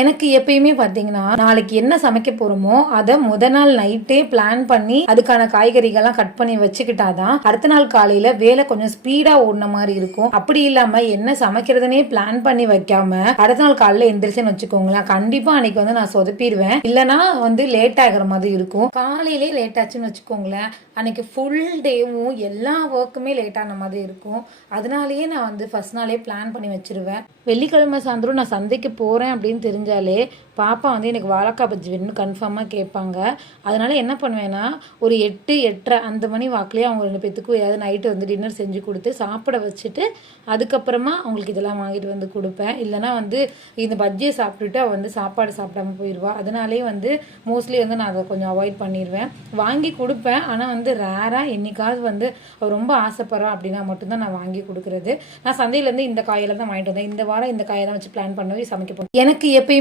எனக்கு எப்பயுமே பாத்தீங்கன்னா நாளைக்கு என்ன சமைக்க போறோமோ அதை முத நாள் நைட்டே பிளான் பண்ணி அதுக்கான காய்கறிகள்லாம் கட் பண்ணி வச்சுக்கிட்டாதான் அடுத்த நாள் காலையில வேலை கொஞ்சம் ஸ்பீடா ஓடின மாதிரி இருக்கும். அப்படி இல்லாம என்ன சமைக்கிறதுனே பிளான் பண்ணி வைக்காம அடுத்த நாள் காலையில எந்திரிச்சுன்னு வச்சுக்கோங்களேன், கண்டிப்பா அன்னைக்கு நான் சொதப்பிடுவேன், இல்லைன்னா லேட் ஆகிற மாதிரி இருக்கும். காலையிலே லேட் ஆச்சுன்னு வச்சுக்கோங்களேன், அன்னைக்கு ஃபுல் டேவும் எல்லா ஒர்க்குமே லேட் ஆன மாதிரி இருக்கும். அதனாலேயே நான் ஃபர்ஸ்ட் நாளே பிளான் பண்ணி வச்சிருவேன். வெள்ளிக்கிழமை சாயந்தரம் நான் சந்தைக்கு போறேன் அப்படின்னு தெரிஞ்சாலே பாப்பா எனக்கு வாழைக்காய் பஜ்ஜி வேணும்னு கன்ஃபார்மாக கேட்பாங்க. அதனால என்ன பண்ணுவேன்னா ஒரு 8, 8:30 அந்த மணி வாக்குலேயே அவங்க 2 பேத்துக்கும் ஏதாவது நைட்டு டின்னர் செஞ்சு கொடுத்து சாப்பிட வச்சுட்டு அதுக்கப்புறமா அவங்களுக்கு இதெல்லாம் வாங்கிட்டு கொடுப்பேன். இல்லைனா இந்த பஜ்ஜியை சாப்பிட்டுட்டு அவள் சாப்பாடு சாப்பிடாம போயிடுவா. அதனாலே மோஸ்ட்லி நான் அதை கொஞ்சம் அவாய்ட் பண்ணிடுவேன். வாங்கி கொடுப்பேன், ஆனால் ரேராக என்னைக்காவது அவள் ரொம்ப ஆசைப்படுறா அப்படின்னா மட்டும்தான் நான் வாங்கி கொடுக்குறது. நான் சந்தையிலேருந்து இந்த காயில தான் வாங்கிட்டு வந்தேன், இந்த வாரம் இந்த காயை தான் வச்சு பிளான் பண்ணவே சமைக்க போகிறேன். எனக்கு எப்பயுமே